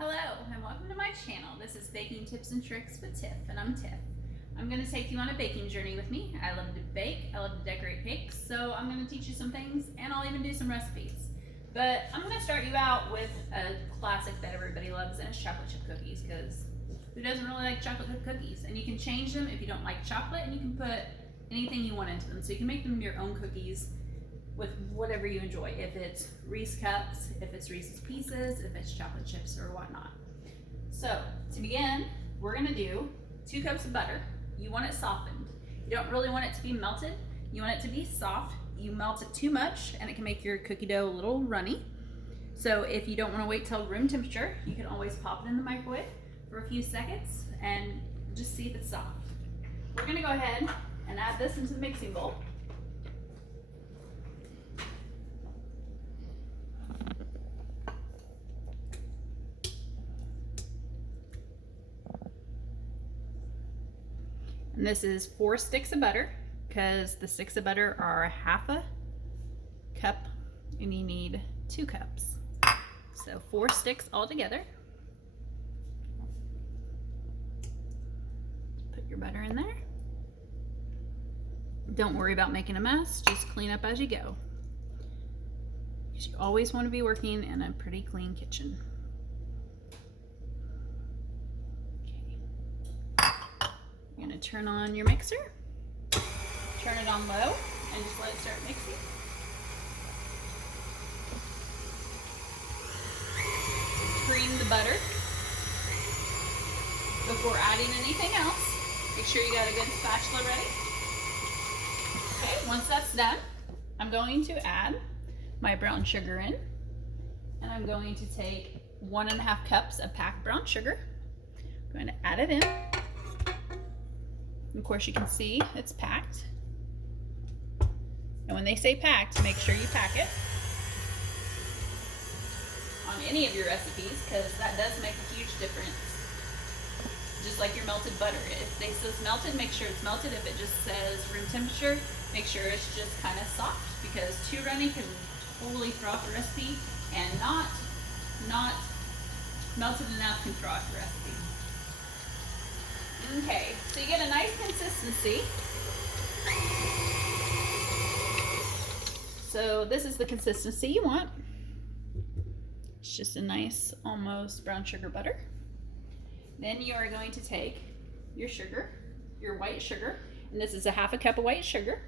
Hello and welcome to my channel. This is Baking Tips and Tricks with Tiff, and I'm Tiff. I'm going to take you on a baking journey with me. I love to bake, I love to decorate cakes, so I'm going to teach you some things and I'll even do some recipes. But I'm going to start you out with a classic that everybody loves, and it's chocolate chip cookies, because who doesn't really like chocolate chip cookies? And you can change them if you don't like chocolate, and you can put anything you want into them. So you can make them your own cookies with whatever you enjoy. If it's Reese cups, if it's Reese's Pieces, if it's chocolate chips or whatnot. So to begin, we're gonna do 2 cups of butter. You want it softened. You don't really want it to be melted. You want it to be soft. You melt it too much and it can make your cookie dough a little runny. So if you don't want to wait till room temperature, you can always pop it in the microwave for a few seconds and just see if it's soft. We're gonna go ahead and add this into the mixing bowl. And this is 4 sticks of butter, because the sticks of butter are 1/2 cup and you need 2 cups. So 4 sticks all together. Put your butter in there. Don't worry about making a mess, just clean up as you go, because you always want to be working in a pretty clean kitchen. You're going to turn on your mixer, turn it on low, and just let it start mixing. Cream the butter before adding anything else. Make sure you got a good spatula ready. Okay, once that's done, I'm going to add my brown sugar in, and I'm going to take 1.5 cups of packed brown sugar. I'm going to add it in. Of course, you can see it's packed. And when they say packed, make sure you pack it on any of your recipes, because that does make a huge difference. Just like your melted butter. If they says melted, make sure it's melted. If it just says room temperature, make sure it's just kind of soft, because too runny can totally throw off the recipe, and not melted enough can throw off the recipe. Okay, so you get a nice consistency. So this is the consistency you want. It's just a nice, almost brown sugar butter. Then you are going to take your sugar, your white sugar, and this is 1/2 cup of white sugar.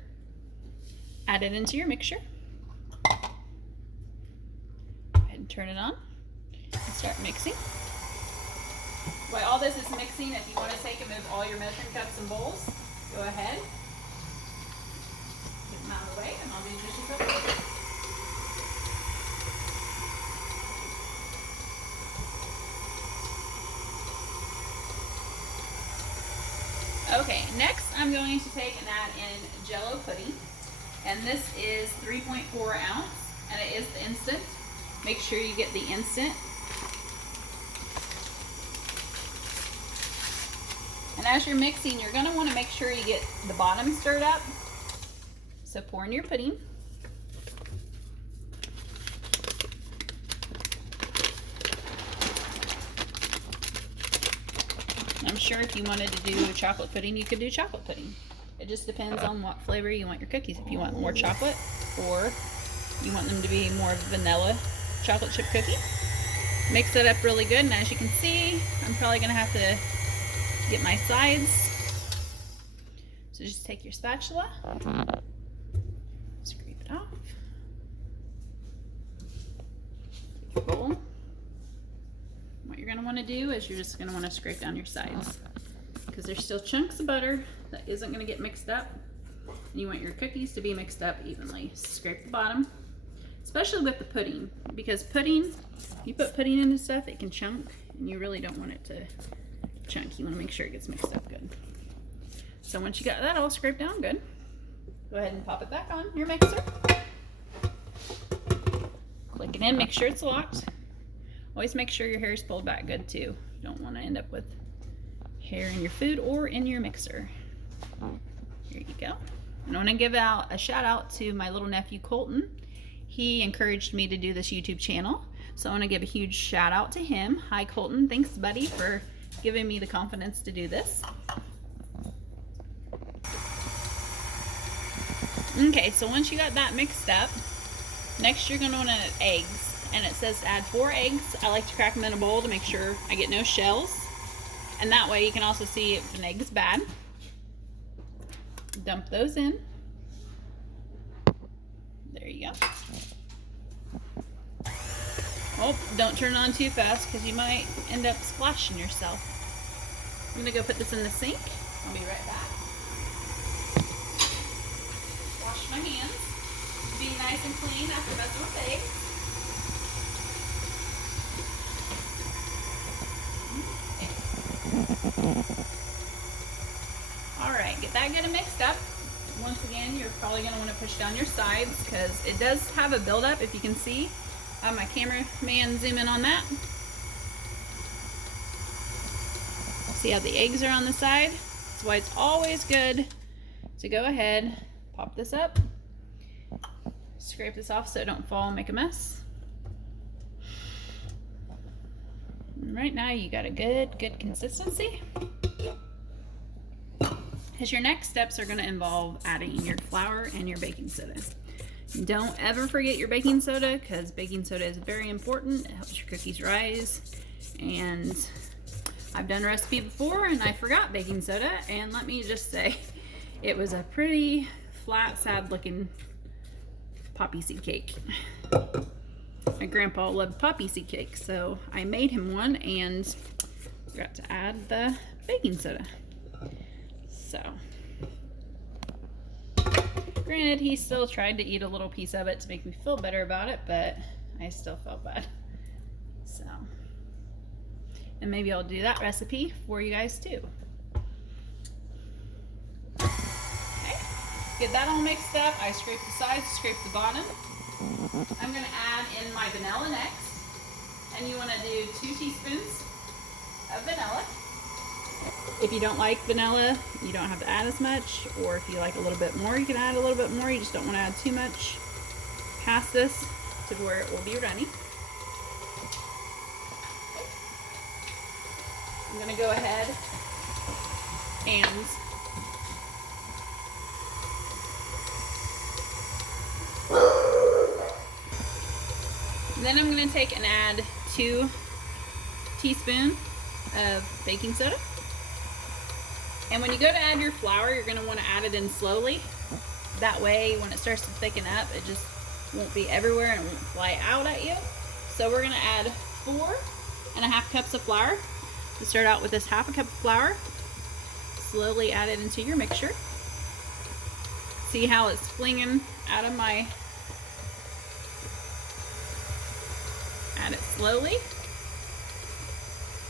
Add it into your mixture. Go ahead and turn it on and start mixing. While all this is mixing, if you want to take and move all your measuring cups and bowls, go ahead. Get them out of the way, and I'll do dishes up later. Okay, next I'm going to take and add in Jello pudding, and this is 3.4 ounce, and it is the instant. Make sure you get the instant. And as you're mixing, you're going to want to make sure you get the bottom stirred up. So pour in your pudding. I'm sure if you wanted to do chocolate pudding, you could do chocolate pudding. It just depends on what flavor you want your cookies. If you want more chocolate, or you want them to be more vanilla chocolate chip cookie. Mix it up really good, and as you can see, I'm probably going to have to get my sides. So just take your spatula, scrape it off, take your bowl. What you're going to want to do is you're just going to want to scrape down your sides, because there's still chunks of butter that isn't going to get mixed up, and you want your cookies to be mixed up evenly. Scrape the bottom, especially with the pudding, because pudding, you put pudding into stuff, it can chunk, and you really don't want it to chunk. You want to make sure it gets mixed up good. So once you got that all scraped down good, go ahead and pop it back on your mixer. Click it in, make sure it's locked. Always make sure your hair is pulled back good too. You don't want to end up with hair in your food or in your mixer. Here you go. And I want to give out a shout out to my little nephew Colton. He encouraged me to do this YouTube channel. So I want to give a huge shout out to him. Hi Colton, thanks buddy for giving me the confidence to do this. Okay, so once you got that mixed up, next you're going to want to add eggs. And it says to add 4 eggs. I like to crack them in a bowl to make sure I get no shells. And that way you can also see if an egg is bad. Dump those in. There you go. Oh, don't turn it on too fast because you might end up splashing yourself. I'm going to go put this in the sink. I'll be right back. Wash my hands. Be nice and clean after messing with eggs. Alright, get that good and mixed up. Once again, you're probably going to want to push down your sides because it does have a buildup, if you can see. My cameraman zoom in on that. See how the eggs are on the side? That's why it's always good to go ahead, pop this up, scrape this off so it don't fall and make a mess. Right now you got a good consistency. Because your next steps are going to involve adding your flour and your baking soda. Don't ever forget your baking soda because baking soda is very important. It helps your cookies rise. And I've done a recipe before and I forgot baking soda, and let me just say it was a pretty flat, sad looking poppy seed cake. My grandpa loved poppy seed cake, so I made him one and forgot to add the baking soda. So, granted, he still tried to eat a little piece of it to make me feel better about it, but I still felt bad. So, and maybe I'll do that recipe for you guys too. Okay, get that all mixed up. I scrape the sides, scrape the bottom. I'm going to add in my vanilla next, and you want to do 2 teaspoons of vanilla. If you don't like vanilla, you don't have to add as much, or if you like a little bit more, you can add a little bit more. You just don't want to add too much past this to where it will be runny. I'm going to go ahead and then I'm going to take and add 2 teaspoons of baking soda. And when you go to add your flour, you're going to want to add it in slowly. That way, when it starts to thicken up, it just won't be everywhere and it won't fly out at you. So we're going to add 4.5 cups of flour. To start out with this 1/2 cup of flour. Slowly add it into your mixture. See how it's flinging out of my... Add it slowly.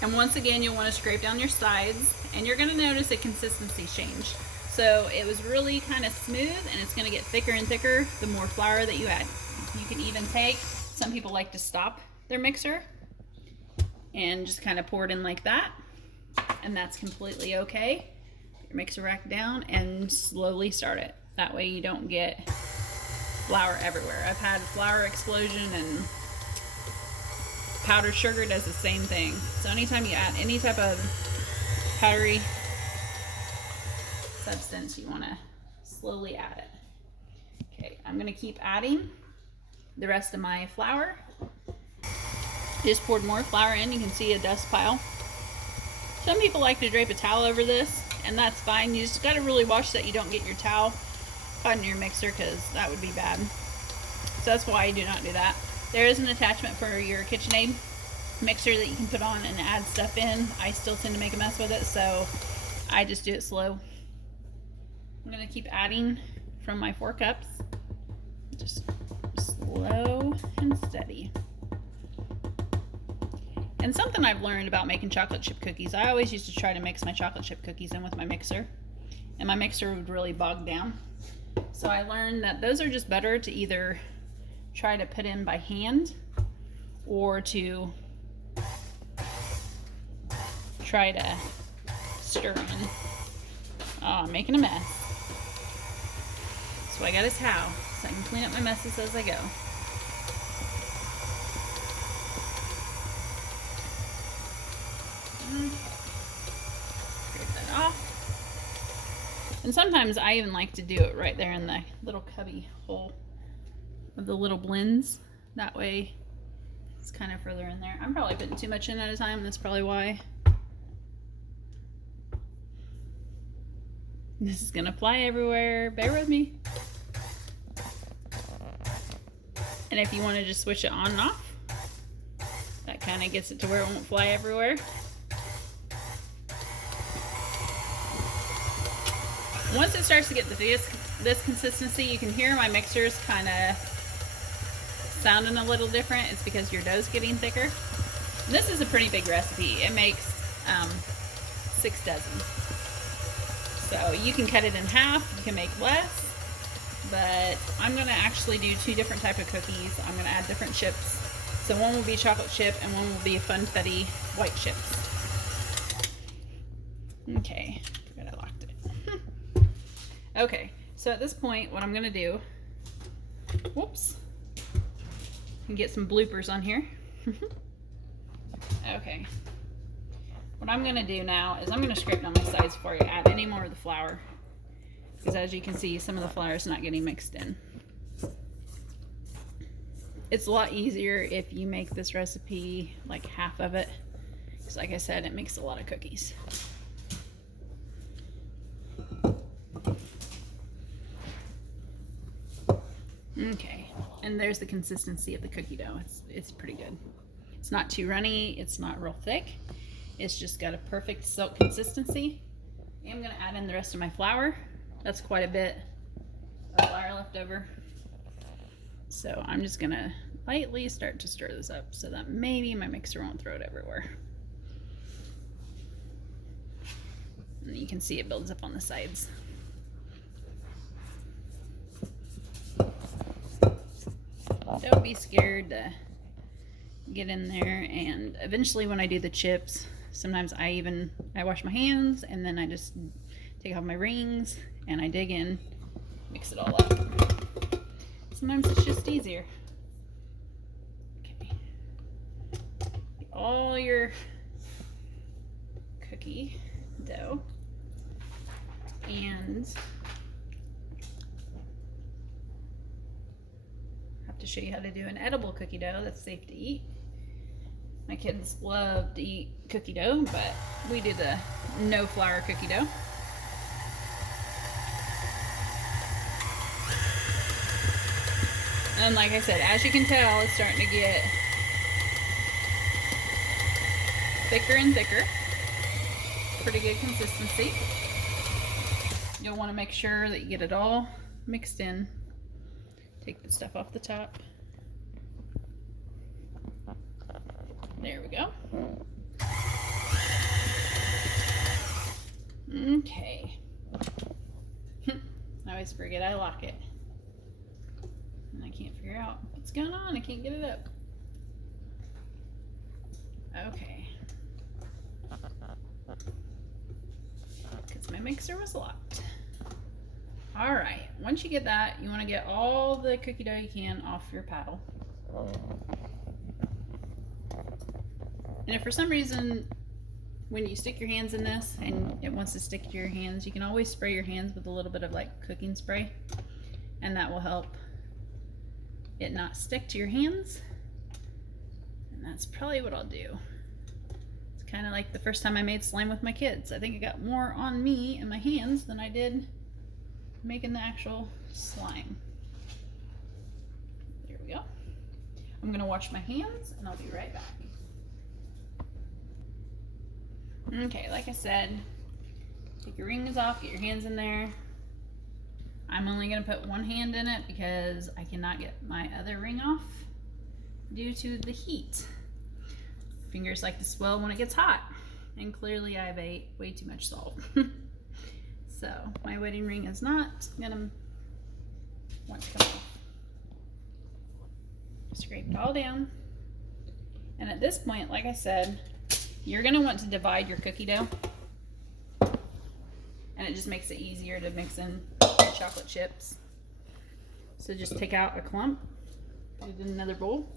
And once again, you'll want to scrape down your sides, and you're going to notice a consistency change. So it was really kind of smooth, and it's going to get thicker and thicker the more flour that you add. You can even take, some people like to stop their mixer and just kind of pour it in like that, and that's completely okay. Put your mixer rack down and slowly start it. That way you don't get flour everywhere. I've had flour explosion, and powdered sugar does the same thing. So anytime you add any type of powdery substance, you want to slowly add it. Okay, I'm going to keep adding the rest of my flour. Just poured more flour in. You can see a dust pile. Some people like to drape a towel over this, and that's fine. You just got to really watch that you don't get your towel caught in your mixer, because that would be bad. So that's why I do not do that. There is an attachment for your KitchenAid mixer that you can put on and add stuff in. I still tend to make a mess with it, so I just do it slow. I'm going to keep adding from my 4 cups. Just slow and steady. And something I've learned about making chocolate chip cookies, I always used to try to mix my chocolate chip cookies in with my mixer, and my mixer would really bog down. So I learned that those are just better to either try to put in by hand or to try to stir in. Oh, I'm making a mess. So I got a towel so I can clean up my messes as I go. And sometimes I even like to do it right there in the little cubby hole of the little blends. That way it's kind of further in there. I'm probably putting too much in at a time. That's probably why. This is gonna fly everywhere. Bear with me. And if you want to just switch it on and off, that kind of gets it to where it won't fly everywhere. Once it starts to get this consistency, you can hear my mixers kind of sounding a little different. It's because your dough's getting thicker. And this is a pretty big recipe. It makes 6 dozen. So you can cut it in half, you can make less, but I'm gonna actually do 2 different types of cookies. I'm gonna add different chips. So one will be chocolate chip and one will be Funfetti white chips. Okay, forgot I locked it. Okay, so at this point, what I'm gonna do, whoops, and get some bloopers on here. Okay. What I'm gonna do now is I'm gonna scrape down my sides before I add any more of the flour. Because as you can see, some of the flour is not getting mixed in. It's a lot easier if you make this recipe like half of it. Because like I said, it makes a lot of cookies. Okay, and there's the consistency of the cookie dough. It's pretty good. It's not too runny, it's not real thick. It's just got a perfect silk consistency. I'm gonna add in the rest of my flour. That's quite a bit of flour left over. So I'm just gonna lightly start to stir this up so that maybe my mixer won't throw it everywhere. And you can see it builds up on the sides. Don't be scared to get in there, and eventually when I do the chips, sometimes I wash my hands and then I just take off my rings and I dig in, mix it all up. Sometimes it's just easier. Okay. All your cookie dough, and I have to show you how to do an edible cookie dough that's safe to eat. My kids love to eat cookie dough, but we do the no flour cookie dough. And like I said, as you can tell, it's starting to get thicker and thicker. Pretty good consistency. You'll want to make sure that you get it all mixed in. Take the stuff off the top. There we go. Okay. I always forget I lock it. And I can't figure out what's going on. I can't get it up. Okay. Because my mixer was locked. Alright, once you get that, you want to get all the cookie dough you can off your paddle. And if for some reason, when you stick your hands in this and it wants to stick to your hands, you can always spray your hands with a little bit of like cooking spray, and that will help it not stick to your hands. And that's probably what I'll do. It's kind of like the first time I made slime with my kids. I think it got more on me and my hands than I did making the actual slime. There we go. I'm gonna wash my hands and I'll be right back. Okay, like I said, take your rings off, get your hands in there. I'm only gonna put one hand in it because I cannot get my other ring off due to the heat. Fingers like to swell when it gets hot, and clearly I've ate way too much salt. So my wedding ring is not gonna want to come off. Scrape it all down. And at this point, like I said, you're gonna want to divide your cookie dough, and it just makes it easier to mix in your chocolate chips. So just take out a clump, put it in another bowl.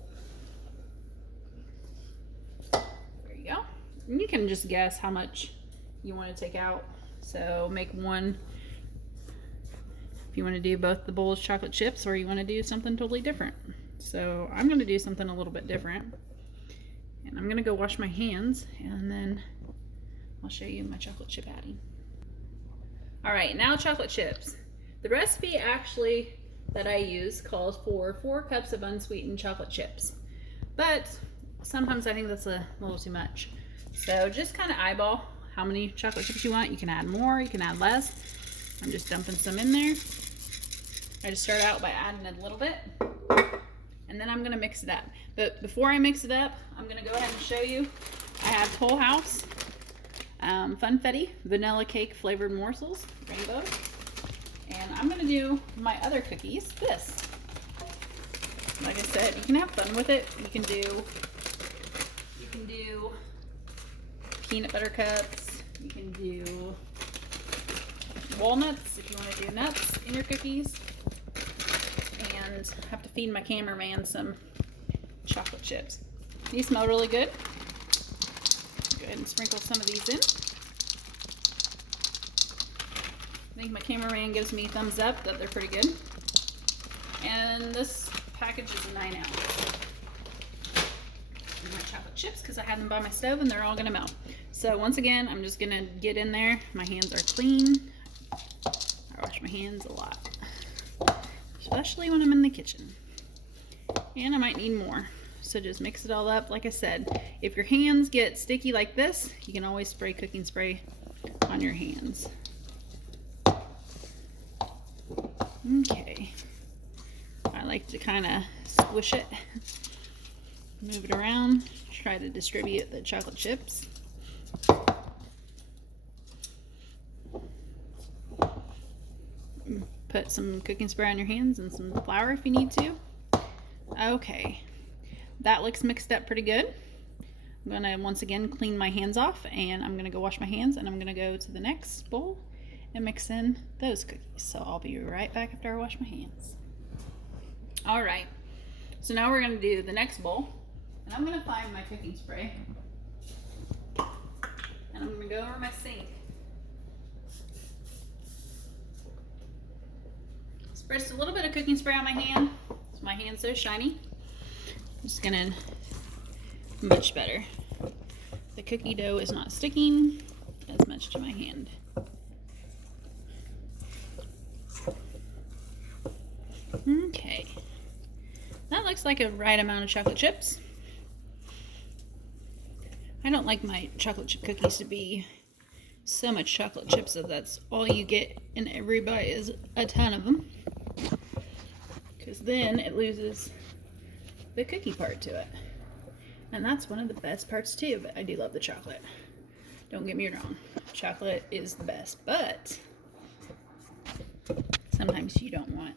There you go. And you can just guess how much you want to take out. So make one if you want to do both the bowls chocolate chips or you want to do something totally different. So I'm going to do something a little bit different. And I'm going to go wash my hands and then I'll show you my chocolate chip adding. All right, now chocolate chips. The recipe actually that I use calls for 4 cups of unsweetened chocolate chips, but sometimes I think that's a little too much. So just kind of eyeball how many chocolate chips you want. You can add more, you can add less. I'm just dumping some in there. I just start out by adding a little bit, and then I'm gonna mix it up. But before I mix it up, I'm gonna go ahead and show you. I have Toll House Funfetti vanilla cake flavored morsels, rainbow. And I'm gonna do my other cookies, this. Like I said, you can have fun with it. You can do peanut butter cups. You can do walnuts if you want to do nuts in your cookies. And I have to feed my cameraman some chocolate chips. These smell really good. Go ahead and sprinkle some of these in. I think my cameraman gives me thumbs up that they're pretty good. And this package is 9 ounces. And my chocolate chips, because I had them by my stove and they're all gonna melt. So once again, I'm just gonna get in there. My hands are clean. I wash my hands a lot, especially when I'm in the kitchen. And I might need more. So just mix it all up. Like I said, if your hands get sticky like this, you can always spray cooking spray on your hands. Okay, I like to kind of squish it, move it around, try to distribute the chocolate chips. Put some cooking spray on your hands and some flour if you need to. Okay, that looks mixed up pretty good. I'm gonna once again clean my hands off, and I'm gonna go wash my hands, and I'm gonna go to the next bowl and mix in those cookies. So I'll be right back after I wash my hands. All right, so now we're gonna do the next bowl, and I'm gonna find my cooking spray, and I'm gonna go over my sink. Spritz a little bit of cooking spray on my hand. So my hand's so shiny. I'm just gonna, much better. The cookie dough is not sticking as much to my hand. Okay, that looks like a right amount of chocolate chips. I don't like my chocolate chip cookies to be so much chocolate chips that that's all you get in every bite is a ton of them, because then it loses the cookie part to it, and that's one of the best parts too. But I do love the chocolate, don't get me wrong, chocolate is the best, but sometimes you don't want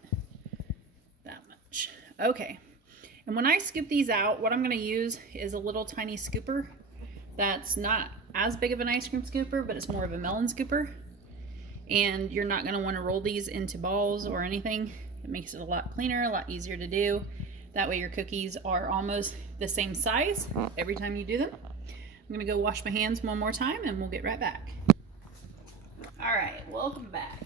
that much. Okay, and when I scoop these out, what I'm going to use is a little tiny scooper that's not as big of an ice cream scooper, but it's more of a melon scooper. And you're not going to want to roll these into balls or anything. It makes it a lot cleaner, a lot easier to do. That way your cookies are almost the same size every time you do them. I'm going to go wash my hands one more time and we'll get right back. All right, welcome back.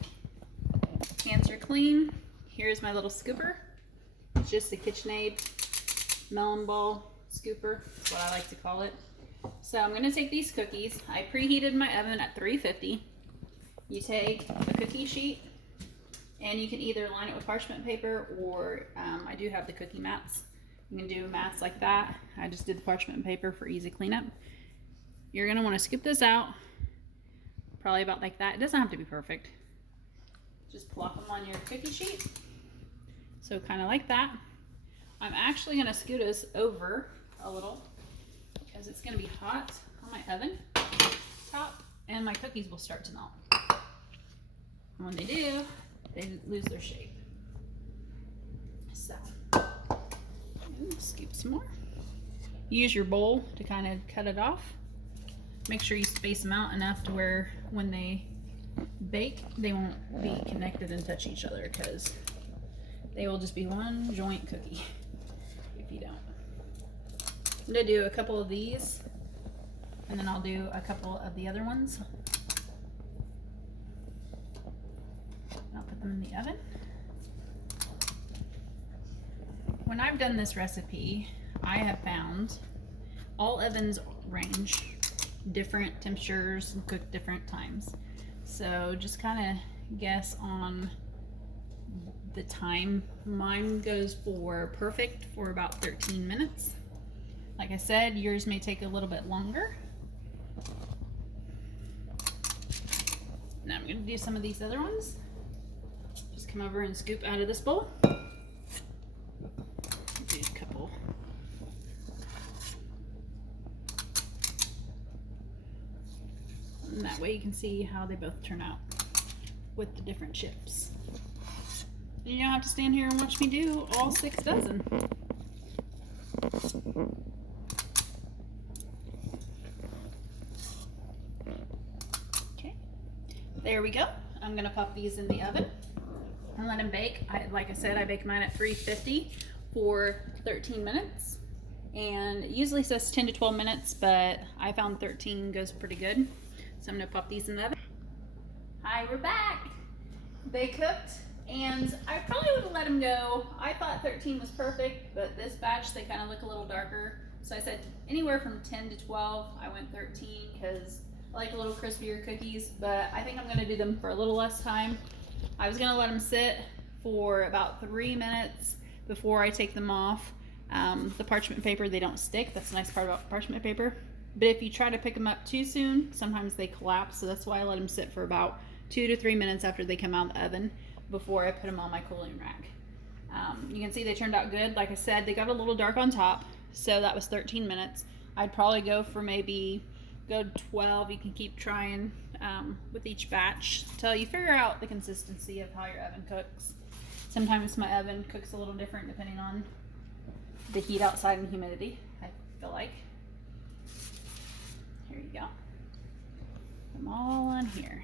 Hands are clean. Here's my little scooper. It's just a KitchenAid melon ball scooper. That's what I like to call it. So I'm going to take these cookies. I preheated my oven at 350. You take a cookie sheet, and you can either line it with parchment paper, or I do have the cookie mats. You can do mats like that. I just did the parchment paper for easy cleanup. You're going to want to scoop this out, probably about like that. It doesn't have to be perfect. Just plop them on your cookie sheet. So kind of like that. I'm actually going to scoot this over a little, because it's going to be hot on my oven top, and my cookies will start to melt. And when they do, they lose their shape. So, scoop some more. Use your bowl to kind of cut it off. Make sure you space them out enough to where when they bake, they won't be connected and touch each other, because they will just be one joint cookie if you don't. I'm going to do a couple of these, and then I'll do a couple of the other ones. I'll put them in the oven. When I've done this recipe, I have found all ovens range different temperatures and cook different times. So just kind of guess on the time. Mine goes for perfect for about 13 minutes. Like I said, yours may take a little bit longer. Now I'm going to do some of these other ones. Just come over and scoop out of this bowl. Do a couple. And that way you can see how they both turn out with the different chips. And you don't have to stand here and watch me do all 6 dozen. Okay, there we go. I'm gonna pop these in the oven and let them bake. Like I said, I bake mine at 350 for 13 minutes. And it usually says 10 to 12 minutes, but I found 13 goes pretty good. So I'm gonna pop these in the oven. Hi, we're back. They cooked, and I probably would have let them go. I thought 13 was perfect, but this batch, they kind of look a little darker. So I said anywhere from 10 to 12. I went 13 because I like a little crispier cookies, but I think I'm gonna do them for a little less time. I was gonna let them sit for about 3 minutes before I take them off. The parchment paper, they don't stick. That's the nice part about parchment paper. But if you try to pick them up too soon, sometimes they collapse. So that's why I let them sit for about 2 to 3 minutes after they come out of the oven before I put them on my cooling rack. You can see they turned out good. Like I said, they got a little dark on top. So that was 13 minutes. I'd probably go for maybe go 12. You can keep trying with each batch until you figure out the consistency of how your oven cooks. Sometimes my oven cooks a little different depending on the heat outside and humidity, I feel like. Here you go. Put them all on here.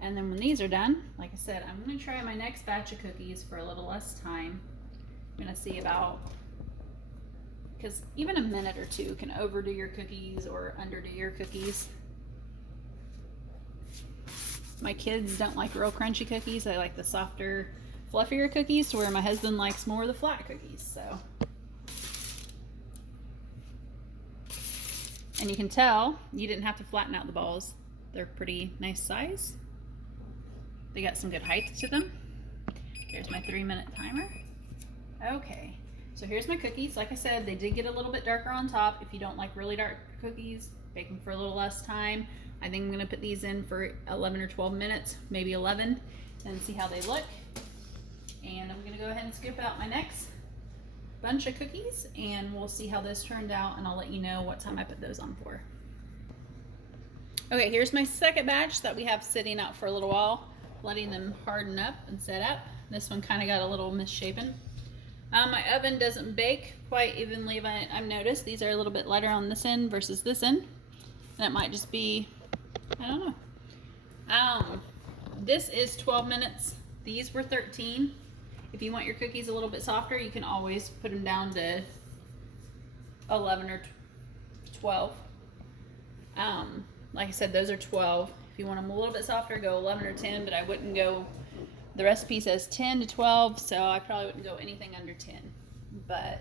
And then when these are done, like I said, I'm going to try my next batch of cookies for a little less time. I'm going to see about, because even a minute or two can overdo your cookies or underdo your cookies. My kids don't like real crunchy cookies. They like the softer, fluffier cookies, where my husband likes more of the flat cookies. So, and you can tell you didn't have to flatten out the balls. They're pretty nice size. They got some good height to them. There's my 3-minute timer. Okay, so here's my cookies. Like I said, they did get a little bit darker on top. If you don't like really dark cookies, bake them for a little less time. I think I'm gonna put these in for 11 or 12 minutes, maybe 11, and see how they look. And I'm gonna go ahead and scoop out my next bunch of cookies, and we'll see how this turned out, and I'll let you know what time I put those on for. Okay, here's my second batch that we have sitting out for a little while, letting them harden up and set up. This one kind of got a little misshapen. My oven doesn't bake quite evenly. I've noticed these are a little bit lighter on this end versus this end, and it might just be, I don't know. This is 12 minutes. These were 13. If you want your cookies a little bit softer, you can always put them down to 11 or 12. Like I said, those are 12. If you want them a little bit softer, go 11 or 10, but I wouldn't go, the recipe says 10 to 12, so I probably wouldn't go anything under 10. But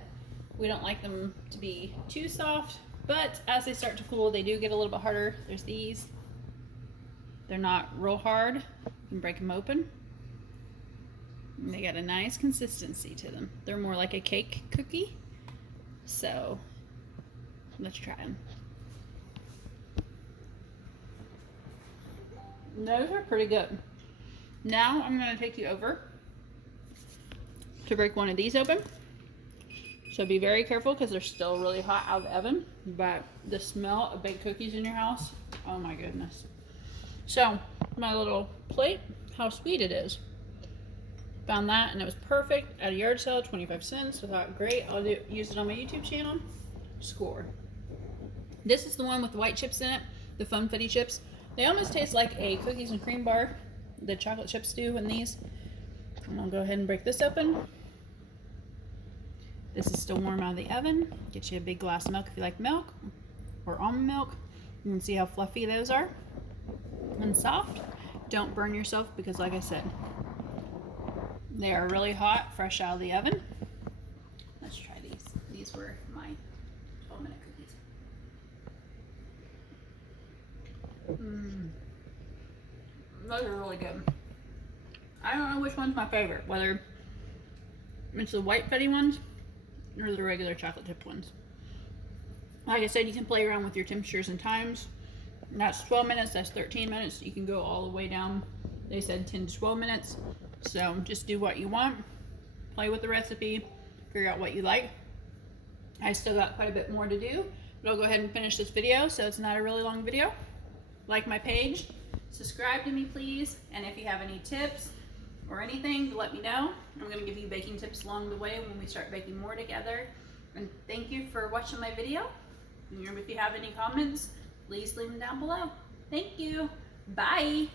we don't like them to be too soft, but as they start to cool, they do get a little bit harder. There's these. They're not real hard. You can break them open. And they got a nice consistency to them. They're more like a cake cookie. So let's try them. Those are pretty good. Now I'm going to take you over to break one of these open. So be very careful because they're still really hot out of the oven. But the smell of baked cookies in your house, oh my goodness. So my little plate, how sweet it is. Found that and it was perfect at a yard sale, 25 cents. I thought, great, I'll use it on my YouTube channel. Score. This is the one with the white chips in it, the Funfetti chips. They almost taste like a cookies and cream bar, the chocolate chips do in these. And I'll go ahead and break this open. This is still warm out of the oven. Get you a big glass of milk if you like milk, or almond milk. You can see how fluffy those are and soft. Don't burn yourself because, like I said, they are really hot, fresh out of the oven. these were my 12-minute cookies. Those are really good. I don't know which one's my favorite, whether it's the white Fetty ones or the regular chocolate chip ones. Like I said, you can play around with your temperatures and times. And that's 12 minutes, that's 13 minutes. You can go all the way down. They said 10 to 12 minutes. So just do what you want. Play with the recipe. Figure out what you like. I still got quite a bit more to do, but I'll go ahead and finish this video so it's not a really long video. Like my page. Subscribe to me, please. And if you have any tips or anything, let me know. I'm going to give you baking tips along the way when we start baking more together. And thank you for watching my video. And if you have any comments, please leave them down below. Thank you. Bye.